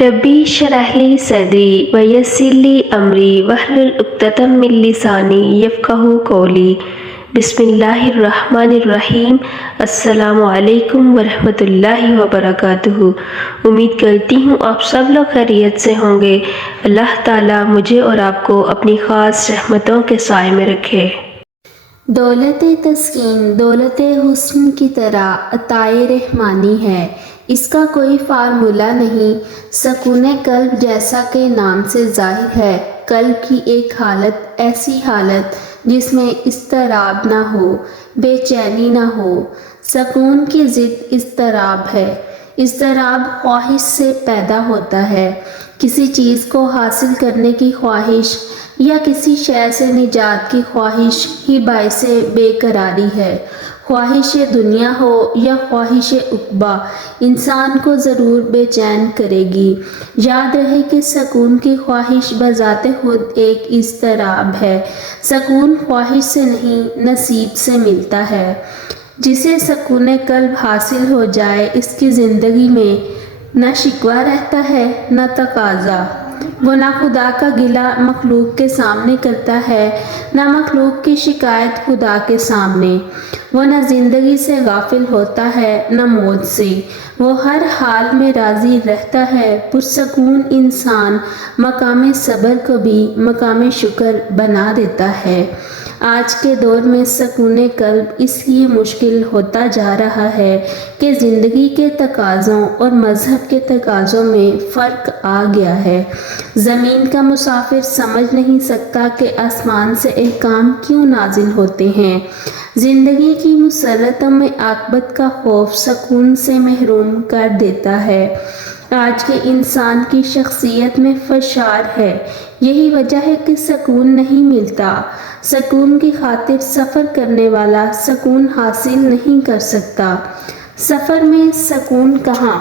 ربی اشرح لی صدری ویسر لی امری واحلل عقدۃ من لسانی یفقہوا قولی۔ بسم اللہ الرحمن الرحیم۔ السلام علیکم ورحمۃ اللہ وبرکاتہ۔ امید کرتی ہوں آپ سب لوگ خیریت سے ہوں گے۔ اللہ تعالیٰ مجھے اور آپ کو اپنی خاص رحمتوں کے سائے میں رکھے۔ دولت تسکین دولت حسن کی طرح عطائے رحمانی ہے، اس کا کوئی فارمولہ نہیں۔ سکون قلب جیسا کہ نام سے ظاہر ہے، قلب کی ایک حالت، ایسی حالت جس میں اضطراب نہ ہو، بے چینی نہ ہو۔ سکون کی ضد اضطراب ہے۔ اضطراب خواہش سے پیدا ہوتا ہے، کسی چیز کو حاصل کرنے کی خواہش یا کسی شے سے نجات کی خواہش ہی باعث بے قراری ہے۔ خواہش دنیا ہو یا خواہش عقبیٰ، انسان کو ضرور بے چین کرے گی۔ یاد رہے کہ سکون کی خواہش بذات خود ایک اضطراب ہے۔ سکون خواہش سے نہیں، نصیب سے ملتا ہے۔ جسے سکون قلب حاصل ہو جائے، اس کی زندگی میں نہ شکوہ رہتا ہے نہ تقاضا۔ وہ نہ خدا کا گلہ مخلوق کے سامنے کرتا ہے، نہ مخلوق کی شکایت خدا کے سامنے۔ وہ نہ زندگی سے غافل ہوتا ہے نہ موت سے۔ وہ ہر حال میں راضی رہتا ہے۔ پرسکون انسان مقام صبر کو بھی مقام شکر بنا دیتا ہے۔ آج کے دور میں سکون قلب اس لیے مشکل ہوتا جا رہا ہے کہ زندگی کے تقاضوں اور مذہب کے تقاضوں میں فرق آ گیا ہے۔ زمین کا مسافر سمجھ نہیں سکتا کہ آسمان سے احکام کیوں نازل ہوتے ہیں۔ زندگی کی مسرتوں میں عاقبت کا خوف سکون سے محروم کر دیتا ہے۔ آج کے انسان کی شخصیت میں فشار ہے، یہی وجہ ہے کہ سکون نہیں ملتا۔ سکون کی خاطر سفر کرنے والا سکون حاصل نہیں کر سکتا۔ سفر میں سکون کہاں؟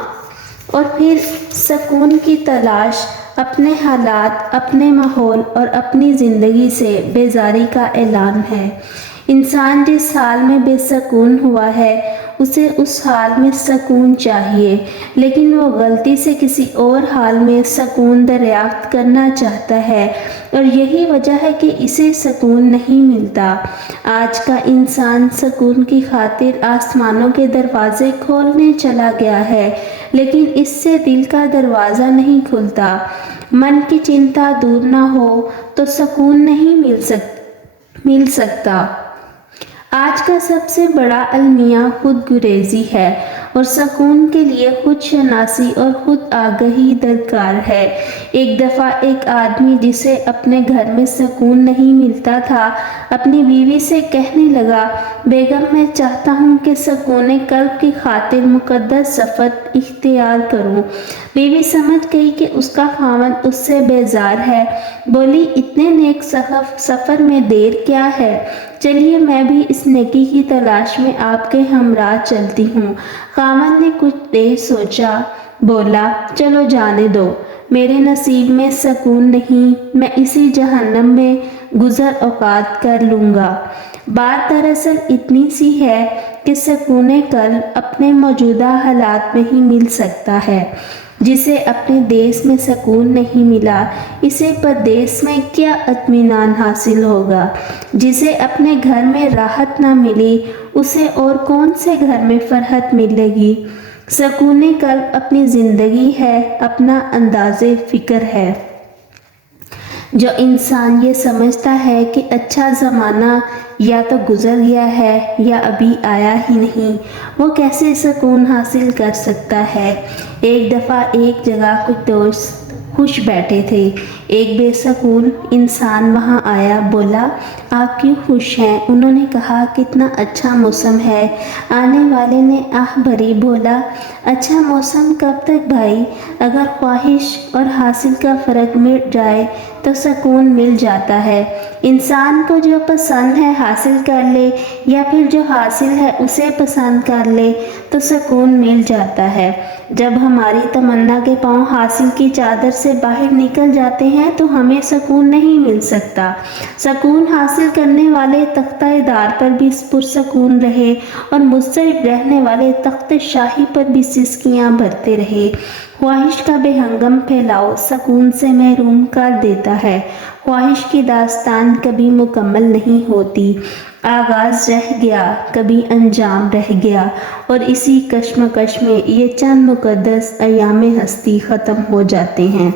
اور پھر سکون کی تلاش اپنے حالات، اپنے ماحول اور اپنی زندگی سے بیزاری کا اعلان ہے۔ انسان جس حال میں بے سکون ہوا ہے، اسے اس حال میں سکون چاہیے، لیکن وہ غلطی سے کسی اور حال میں سکون دریافت کرنا چاہتا ہے، اور یہی وجہ ہے کہ اسے سکون نہیں ملتا۔ آج کا انسان سکون کی خاطر آسمانوں کے دروازے کھولنے چلا گیا ہے، لیکن اس سے دل کا دروازہ نہیں کھلتا۔ من کی چنتا دور نہ ہو تو سکون نہیں مل سکتا۔ آج کا سب سے بڑا المیہ خود گریزی ہے، اور سکون کے لیے خود شناسی اور خود آگہی درکار ہے۔ ایک دفعہ ایک آدمی جسے اپنے گھر میں سکون نہیں ملتا تھا، اپنی بیوی سے کہنے لگا، بیگم میں چاہتا ہوں کہ سکون قلب کی خاطر مقدس سفر اختیار کروں۔ بیوی سمجھ گئی کہ اس کا خاوند اس سے بیزار ہے، بولی، اتنے نیک سفر میں دیر کیا ہے؟ چلیے میں بھی اس نیکی کی تلاش میں آپ کے ہمراہ چلتی ہوں۔ خاوند نے کچھ دیر سوچا، بولا، چلو جانے دو، میرے نصیب میں سکون نہیں، میں اسی جہنم میں گزر اوقات کر لوں گا۔ بات دراصل اتنی سی ہے کہ سکون قلب اپنے موجودہ حالات میں ہی مل سکتا ہے۔ جسے اپنے دیس میں سکون نہیں ملا، اسے پردیس میں کیا اطمینان حاصل ہوگا؟ جسے اپنے گھر میں راحت نہ ملی، اسے اور کون سے گھر میں فرحت ملے گی؟ سکون قلب اپنی زندگی ہے، اپنا انداز فکر ہے۔ جو انسان یہ سمجھتا ہے کہ اچھا زمانہ یا تو گزر گیا ہے یا ابھی آیا ہی نہیں، وہ کیسے سکون حاصل کر سکتا ہے؟ ایک دفعہ ایک جگہ کچھ دوست خوش بیٹھے تھے۔ ایک بے سکون انسان وہاں آیا، بولا، آپ کیوں خوش ہیں؟ انہوں نے کہا، کتنا اچھا موسم ہے۔ آنے والے نے آہ بھری بولا، اچھا موسم کب تک بھائی؟ اگر خواہش اور حاصل کا فرق مٹ جائے تو سکون مل جاتا ہے۔ انسان کو جو پسند ہے حاصل کر لے، یا پھر جو حاصل ہے اسے پسند کر لے تو سکون مل جاتا ہے۔ جب ہماری تمنا کے پاؤں حاصل کی چادر سے باہر نکل جاتے ہیں تو ہمیں سکون نہیں مل سکتا۔ سکون حاصل کرنے والے تختہ دار پر بھی پرسکون رہے، اور مضطرب رہنے والے تخت شاہی پر بھی سسکیاں بھرتے رہے۔ خواہش کا بے ہنگم پھیلاؤ سکون سے محروم کر دیتا ہے۔ خواہش کی داستان کبھی مکمل نہیں ہوتی، آغاز رہ گیا کبھی انجام رہ گیا، اور اسی کشمکش میں یہ چند مقدس ایام ہستی ختم ہو جاتے ہیں۔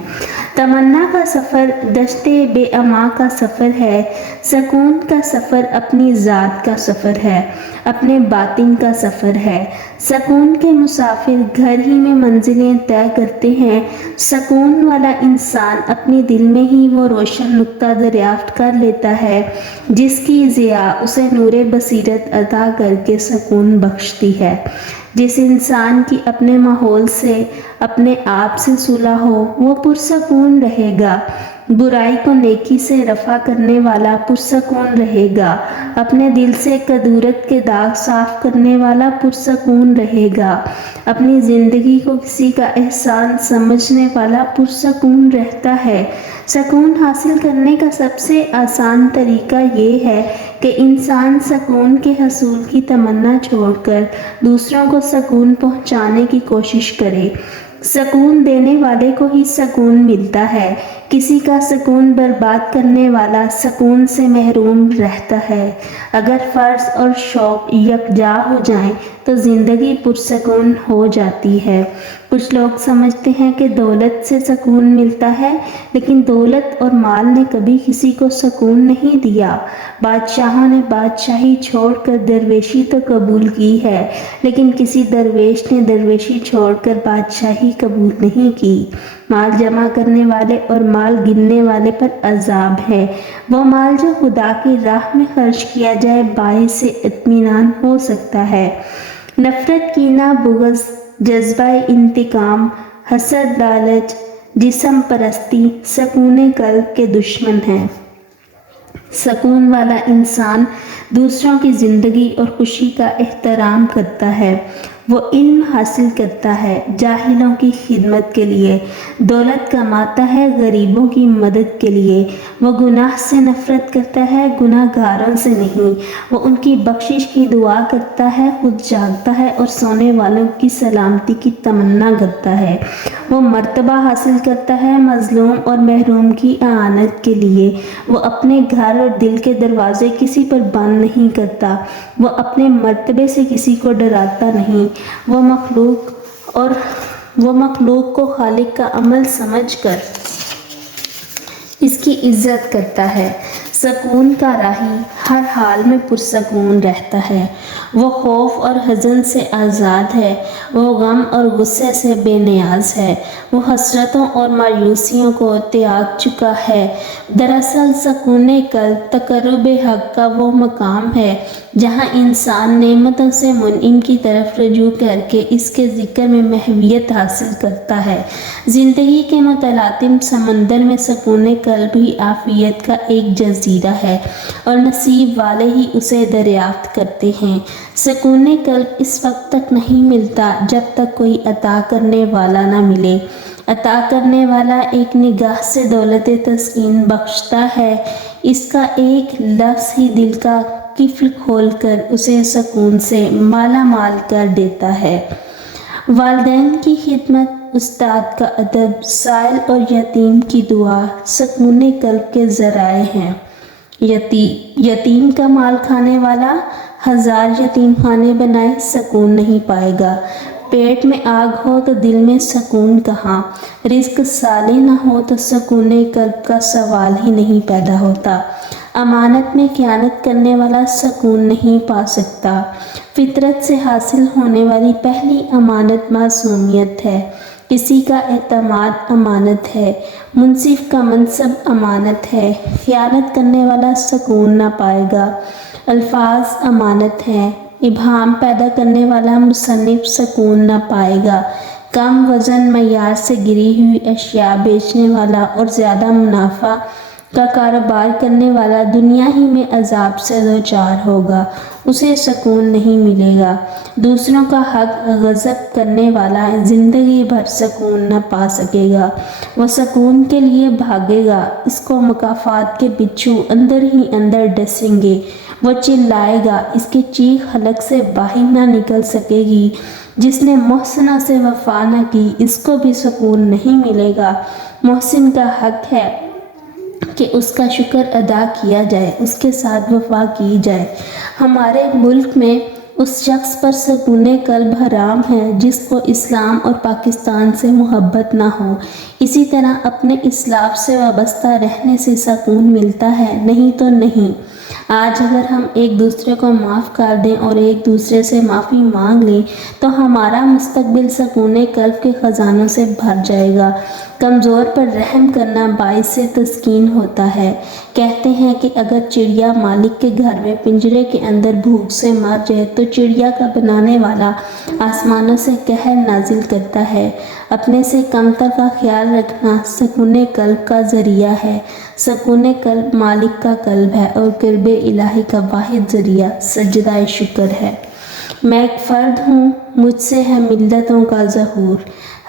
تمنا کا سفر دشت بے اما کا سفر ہے، سکون کا سفر اپنی ذات کا سفر ہے، اپنے باطن کا سفر ہے۔ سکون کے مسافر گھر ہی میں منزلیں طے کرتے ہیں۔ سکون والا انسان اپنے دل میں ہی وہ روشن نقطہ دریافت کر لیتا ہے جس کی ضیاء اسے نور بصیرت عطا کر کے سکون بخشتی ہے۔ جس انسان کی اپنے ماحول سے، اپنے آپ سے صلح ہو وہ پرسکون رہے گا۔ برائی کو نیکی سے رفع کرنے والا پرسکون رہے گا۔ اپنے دل سے کدورت کے داغ صاف کرنے والا پرسکون رہے گا۔ اپنی زندگی کو کسی کا احسان سمجھنے والا پرسکون رہتا ہے۔ سکون حاصل کرنے کا سب سے آسان طریقہ یہ ہے کہ انسان سکون کے حصول کی تمنا چھوڑ کر دوسروں کو سکون پہنچانے کی کوشش کرے۔ سکون دینے والے کو ہی سکون ملتا ہے، کسی کا سکون برباد کرنے والا سکون سے محروم رہتا ہے۔ اگر فرض اور شوق یکجا ہو جائیں تو زندگی پرسکون ہو جاتی ہے۔ کچھ لوگ سمجھتے ہیں کہ دولت سے سکون ملتا ہے، لیکن دولت اور مال نے کبھی کسی کو سکون نہیں دیا۔ بادشاہوں نے بادشاہی چھوڑ کر درویشی تو قبول کی ہے، لیکن کسی درویش نے درویشی چھوڑ کر بادشاہی قبول نہیں کی۔ مال جمع کرنے والے اور مال گننے والے پر عذاب ہے۔ وہ مال جو خدا کی راہ میں خرچ کیا جائے باعث اطمینان ہو سکتا ہے۔ نفرت، کینہ، بغض، جذبہ انتقام، حسد، لالچ، جسم پرستی سکون قلب کے دشمن ہیں۔ سکون والا انسان دوسروں کی زندگی اور خوشی کا احترام کرتا ہے۔ وہ علم حاصل کرتا ہے جاہلوں کی خدمت کے لیے، دولت کماتا ہے غریبوں کی مدد کے لیے۔ وہ گناہ سے نفرت کرتا ہے، گناہ گاروں سے نہیں۔ وہ ان کی بخشش کی دعا کرتا ہے، خود جاگتا ہے اور سونے والوں کی سلامتی کی تمنا کرتا ہے۔ وہ مرتبہ حاصل کرتا ہے مظلوم اور محروم کی اعانت کے لیے۔ وہ اپنے گھر اور دل کے دروازے کسی پر بند نہیں کرتا۔ وہ اپنے مرتبے سے کسی کو ڈراتا نہیں۔ وہ مخلوق کو خالق کا عمل سمجھ کر اس کی عزت کرتا ہے۔ سکون کا راہی ہر حال میں پرسکون رہتا ہے۔ وہ خوف اور حزن سے آزاد ہے، وہ غم اور غصے سے بے نیاز ہے، وہ حسرتوں اور مایوسیوں کو تیاگ چکا ہے۔ دراصل سکون قلب تقرب حق کا وہ مقام ہے جہاں انسان نعمتوں سے منعم کی طرف رجوع کر کے اس کے ذکر میں محویت حاصل کرتا ہے۔ زندگی کے متلاطم سمندر میں سکون قلب ہی عافیت کا ایک جزیرہ ہے، اور نصیب والے ہی اسے دریافت کرتے ہیں۔ سکون قلب اس وقت تک نہیں ملتا جب تک کوئی عطا کرنے والا نہ ملے۔ عطا کرنے والا ایک نگاہ سے دولت تسکین بخشتا ہے، اس کا ایک لفظ ہی دل کا قفل کھول کر اسے سکون سے مالا مال کر دیتا ہے۔ والدین کی خدمت، استاد کا ادب، سائل اور یتیم کی دعا سکون قلب کے ذرائع ہیں۔ یتیم کا مال کھانے والا 1000 یتیم خانے بنائے سکون نہیں پائے گا۔ پیٹ میں آگ ہو تو دل میں سکون کہاں؟ رزق صالح نہ ہو تو سکون قلب کا سوال ہی نہیں پیدا ہوتا۔ امانت میں خیانت کرنے والا سکون نہیں پا سکتا۔ فطرت سے حاصل ہونے والی پہلی امانت معصومیت ہے۔ کسی کا اعتماد امانت ہے، منصف کا منصب امانت ہے۔ خیانت کرنے والا سکون نہ پائے گا۔ الفاظ امانت ہیں، ابہام پیدا کرنے والا مصنف سکون نہ پائے گا۔ کم وزن معیار سے گری ہوئی اشیاء بیچنے والا اور زیادہ منافع کا کاروبار کرنے والا دنیا ہی میں عذاب سے دوچار ہوگا، اسے سکون نہیں ملے گا۔ دوسروں کا حق غصب کرنے والا زندگی بھر سکون نہ پا سکے گا۔ وہ سکون کے لیے بھاگے گا، اس کو مکافات کے بچھو اندر ہی اندر ڈسیں گے۔ وہ چلائے گا، اس کی چیخ حلق سے باہر نہ نکل سکے گی۔ جس نے محسنہ سے وفا نہ کی، اس کو بھی سکون نہیں ملے گا۔ محسن کا حق ہے کہ اس کا شکر ادا کیا جائے، اس کے ساتھ وفا کی جائے۔ ہمارے ملک میں اس شخص پر سکون قلب حرام ہے جس کو اسلام اور پاکستان سے محبت نہ ہو۔ اسی طرح اپنے اسلاف سے وابستہ رہنے سے سکون ملتا ہے، نہیں تو نہیں۔ آج اگر ہم ایک دوسرے کو معاف کر دیں اور ایک دوسرے سے معافی مانگ لیں تو ہمارا مستقبل سکون قلب کے خزانوں سے بھر جائے گا۔ کمزور پر رحم کرنا باعث تسکین ہوتا ہے۔ کہتے ہیں کہ اگر چڑیا مالک کے گھر میں پنجرے کے اندر بھوک سے مر جائے تو چڑیا کا بنانے والا آسمانوں سے قہر نازل کرتا ہے۔ اپنے سے کمتر کا خیال رکھنا سکون قلب کا ذریعہ ہے۔ سکون قلب مالک کا قلب ہے اور قرب الہی کا واحد ذریعہ سجدہ شکر ہے۔ میں ایک فرد ہوں، مجھ سے ہے ملتوں کا ظہور،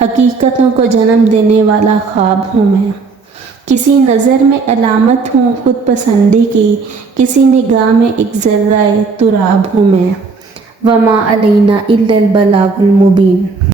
حقیقتوں کو جنم دینے والا خواب ہوں میں۔ کسی نظر میں علامت ہوں خود پسندی کی، کسی نگاہ میں ایک ذرہ تراب ہوں میں۔ وما علینا الا البلاغ المبین۔